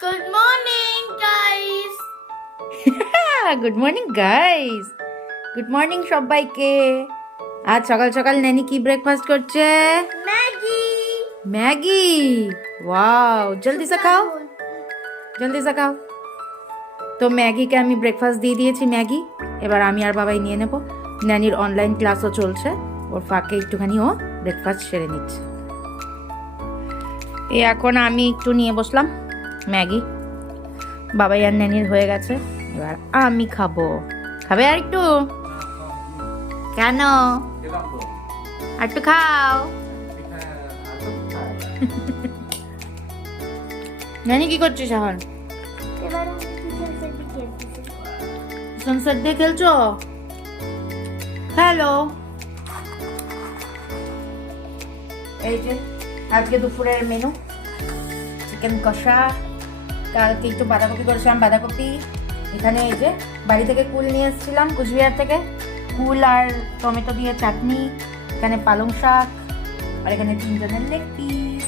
Good morning, guys. Good morning guys, good morning সবাইকে। আজ সকাল সকাল ন্যানি কি ব্রেকফাস্ট করছে? Maggie. ম্যাগি। ওয়াও, জলদি সে খাও, জলদি সে খাও। তো ম্যাগিকে আমি ব্রেকফাস্ট দিয়ে দিয়েছি। ম্যাগি এবার আমি আর বাবাই নিয়ে নেব। ন্যানির অনলাইন ক্লাসও চলছে, ওর ফাঁকে একটুখানি ও ব্রেকফাস্ট সেরে নিচ্ছে। এখন আমি একটু নিয়ে বসলাম ম্যাগি। বাবাই আর ন্যানির হয়ে গেছে, এবার আমি খাবো। খাবে আর একটু? কেন? আর একটু খাও। ন্যানি কি করছিস এখন? এবার আমি কিচেন সেটে খেলতেছি। সানসেট দিয়ে খেলছো? হ্যালো, এই যে আজকে দুপুরের মেনু চিকেন কষা। কালকে একটু বাঁধাকপি করেছিলাম, বাঁধাকপি। এখানে এই যে বাড়ি থেকে কুল নিয়ে এসেছিলাম কুচবিহার থেকে, কুল আর টমেটো দিয়ে চাটনি। এখানে পালং শাক, আর এখানে 3 জনের লেগ পিস।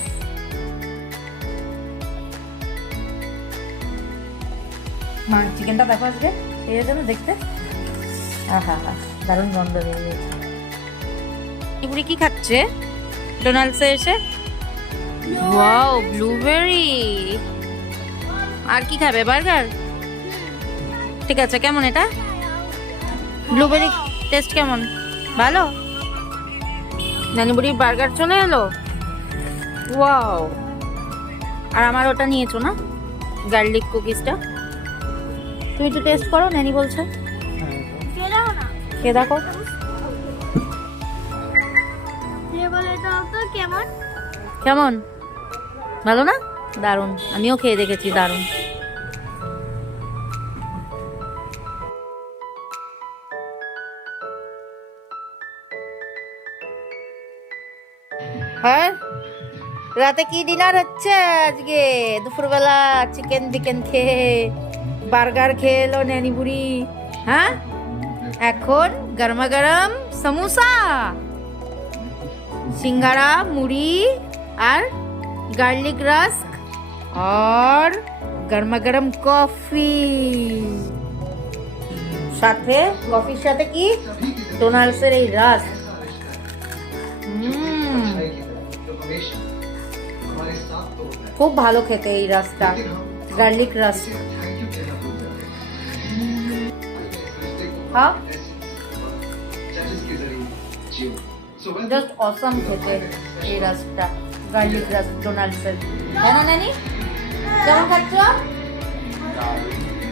মা চিকেনটা দেখো আজকে এই জন্য দেখতে, আহা হা, দারুণ গন্ধ বেরিয়েছে। এগুলি কি খাচ্ছে ডোনাল্ডসে এসে? Wow, blueberry. আর কি খাবে? বার্গার? ঠিক আছে, কেমন এটা? ব্লুবেরি টেস্ট কেমন? ভালো? নানি বুড়ির বার্গার চলে এলো। ওয়াও, আর আমার ওটা নিয়েছো না, গার্লিক কুকিজটা? তুমি একটু টেস্ট করো, নানি বলছে। খেয়ে দাও না। খেয়ে দেখো। খেয়ে বলে দাও তো কেমন? কেমন? ভালো না? দারুণ, আমিও খেয়ে দেখেছি, দারুণ। হ্যাঁ, রাতে কি ডিনার হচ্ছে আজকে? দুপুরবেলা চিকেন চিকেন খেয়ে বার্গার খেয়ে এলো ন্যানি বুড়ি। হ্যাঁ, এখন গরমা গরম সমোসা, সিঙ্গারা, মুড়ি আর গার্লিক রাস্ক, আর গরমা গরম কফি। সাথে কফির সাথে কি? ডোনাল্ডসের এই রাস্ক। খুব ভালো খেতে এই রাস্তা, গার্লিক রাস্ক। হ্যাঁ, জাস্ট অসাম খেতে এই রাস্কটা, গার্লিক রাস্ক ডোনাল্ডসের। কেন নানি, কেমন খাচ্ছ?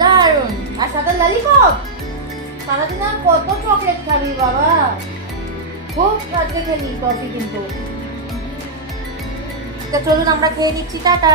দারুন। আর সাথে ললিপপ। সারাদিন আর কত চকলেট খাবি বাবা, খুব কাজে খেলি কফি কিন্তু। তো চলুন আমরা খেয়ে নিচ্ছি, টাটা।